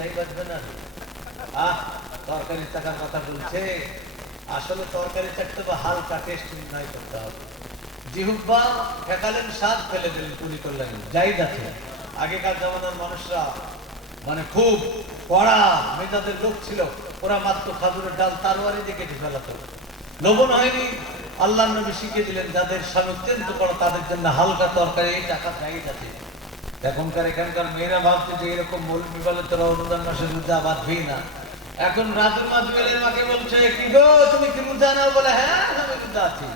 বোঝাই বাজবে না। তরকারি চাকার কথা বলছে, আসলে তরকারি চাকতে বা হালকা টেস্ট নির্ণয় করতে হবে। জিহুব্বা ফেকালেন, স্বাদ ফেলে দিলেন, পুরি করলেন, যাই যাচ্ছে। আগেকার জমানার মানুষরা মানে খুব কড়া মেজাজের লোক ছিল, ওরা মাত্র খাজুরের ডাল তারওয়ারি দিয়ে কেটে ফেলাতো, লবণ হয়নি। আল্লাহ নবী শিখিয়ে দিলেন যাদের স্বামী অত্যন্ত কড়া তাদের জন্য হালকা তরকারি টাকা চাই যাচ্ছে। এখনকার এখানকার মেয়েরা ভাবছে যে এরকম মৌলবি বলে তোরা রমজান মাসে রোজা বাঁধবি না। এখন রাজুর মা জুয়েলের মাকে বলছে, কি গো তুমি কি রোজা নাও? বলে হ্যাঁ আমি রোজা আছি।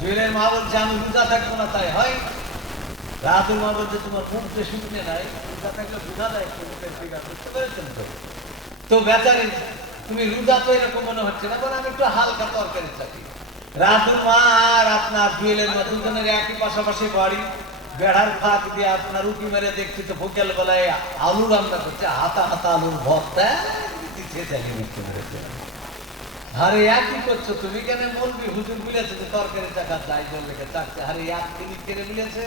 জুয়েলের মা বলছে আমি রোজা থাকবো না, তাই হয়? রাজুর মা বলছে তোমার মুখে শুকনে নাই, রোজা থাকলে বোঝা যায় একটু মুখের ফিগার, বুঝতে পেরেছেন তো? তো বেচারি তুমি রোজা তো এরকম মনে হচ্ছে না, বলে আমি একটু হালকা তরকারি চাই। রাজুর মা আর আপনার জুয়েলের মা দুজনের একই পাশাপাশি বাড়ি, বেড়ার ফাঁক দিয়ে আপনার উঁকি মেরে দেখছি তো বিকেল বেলায় আলু রান্না করছে, হাতা হাতা আলুর ভর্তা আরে একই করছো তুমি, কেন বলবি হুজুর বলেছে যে তরকারি চাকা চাই জল লেগে চাচ্ছে, আরে এক জিনিস কেড়ে বলেছে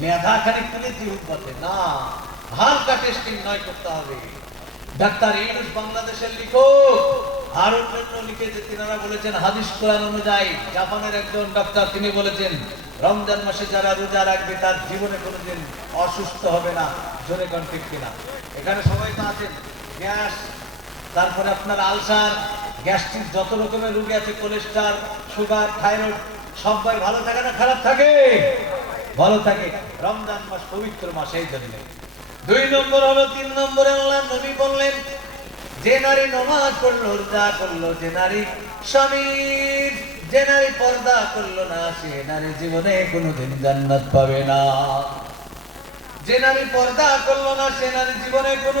মেধা খানিক তুলে জিহুদ পথে না, হালকা টেস্টিং নয় করতে হবে। ডাক্তার ইউনুস বাংলাদেশের লিখক আর অন্যান্য লিখেছে, তিনারা বলেছেন হাদিস কোরআন অনুযায়ী জাপানের একজন ডাক্তার তিনি বলেছেন রমজান মাসে যারা রোজা রাখবে তার জীবনে কোনোদিন অসুস্থ হবে না। জোরে কোন ঠিক কিনা? এখানে সবাই তো আছেন, গ্যাস, তারপরে আপনার আলসার, গ্যাস্ট্রিক, যত রকমের রোগী আছে, কোলেস্ট্রল, সুগার, থাইরয়েড, সবাই ভালো থাকে না খারাপ থাকে? ভালো থাকে। রমজান মাস পবিত্র মাস, এই জন্য। 2 নম্বর হলো, 3 নম্বরে আল্লাহ নবী বললেন যে নারী নামাজ পড়লো, রোজা করলো, যে নারী স্বামীর, যে নারী পর্দা করলো না, সে নারী জীবনে কোনোদিন জান্নাত পাবে না। যে নারী পর্দা করলো না সে নারী জীবনে কোনো